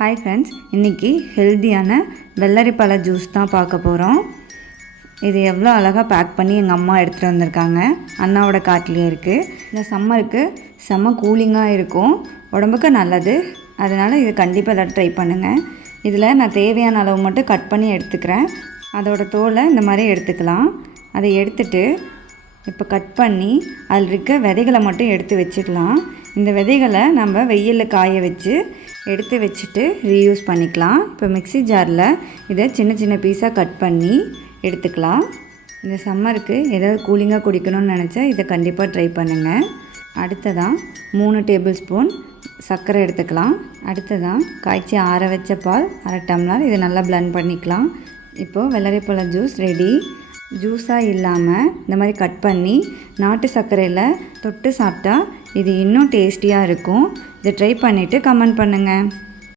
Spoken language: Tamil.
ஹாய் ஃப்ரெண்ட்ஸ், இன்றைக்கி ஹெல்த்தியான வெள்ளரிப்பழ ஜூஸ் தான் பார்க்க போகிறோம். இது எவ்வளோ அழகாக பேக் பண்ணி எங்கள் அம்மா எடுத்துகிட்டு வந்திருக்காங்க. அண்ணாவோட காட்டிலே இருக்குது. இந்த சம்மருக்கு செம்ம கூலிங்காக இருக்கும், உடம்புக்கு நல்லது. அதனால் இது கண்டிப்பாக எல்லோரும் ட்ரை பண்ணுங்கள். இதில் நான் தேவையான அளவு மட்டும் கட் பண்ணி எடுத்துக்கிறேன். அதோட தோலை இந்த மாதிரி எடுத்துக்கலாம். அதை எடுத்துட்டு இப்போ கட் பண்ணி அதில் இருக்க விதைகளை மட்டும் எடுத்து வச்சுக்கலாம். இந்த விதைகளை நம்ம வெயிலில் காய வச்சு எடுத்து வச்சுட்டு ரீயூஸ் பண்ணிக்கலாம். இப்போ மிக்ஸி ஜாரில் இதை சின்ன சின்ன பீஸாக கட் பண்ணி எடுத்துக்கலாம். இந்த சம்மருக்கு ஏதாவது கூலிங்காக குடிக்கணும்னு நினச்சா இதை கண்டிப்பாக ட்ரை பண்ணுங்கள். அடுத்ததான் 3 டேபிள் ஸ்பூன் சர்க்கரை எடுத்துக்கலாம். அடுத்ததான் காய்ச்சி ஆற வச்ச பால் 1/2 டம்ளர். இதை நல்லா பிளெண்ட் பண்ணிக்கலாம். இப்போது வெள்ளரிப்பழ ஜூஸ் ரெடி. ஜூஸாக இல்லாமல் இந்த மாதிரி கட் பண்ணி நாட்டு சர்க்கரையில் தொட்டு சாப்பிட்டா இது இன்னும் டேஸ்டியாக இருக்கும். இதை ட்ரை பண்ணிவிட்டு கமெண்ட் பண்ணுங்கள்.